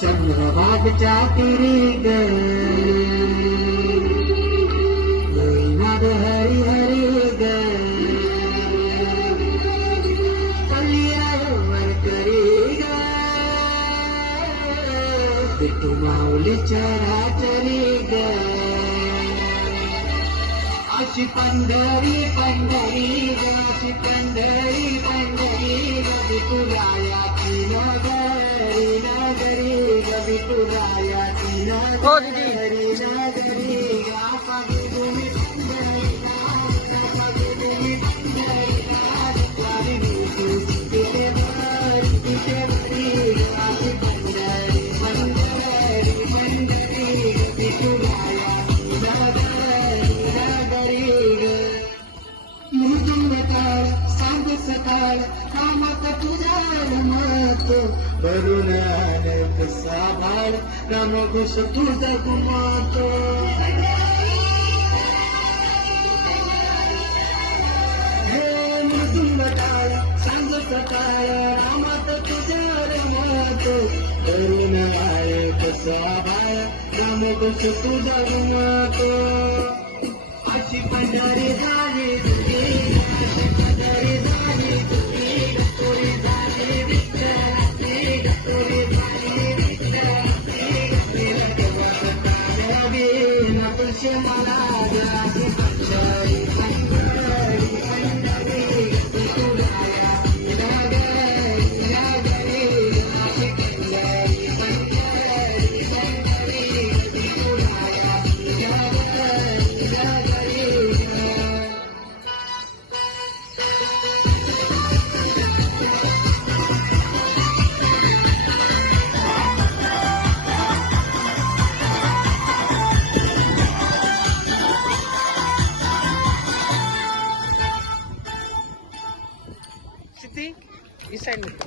चंद्रभागच्या तिरी ग नाद हरी हरी ग पल्ल्यावर करी ग विठू माऊलीच्या राजरी ग अशी पंढरी पंढरी ग अशी पंढरी पंढरी हो दीदी सकाळ कामात तुझा सांगतो करुणानक साभाळ राम घोष तुझा गुमातो टाळ सांग सकाळ रामात तुझ्या रमातो करुणायक साभाळ राम घोष तुझा गुमातो Shema Lada, Shema Shai, think you send me.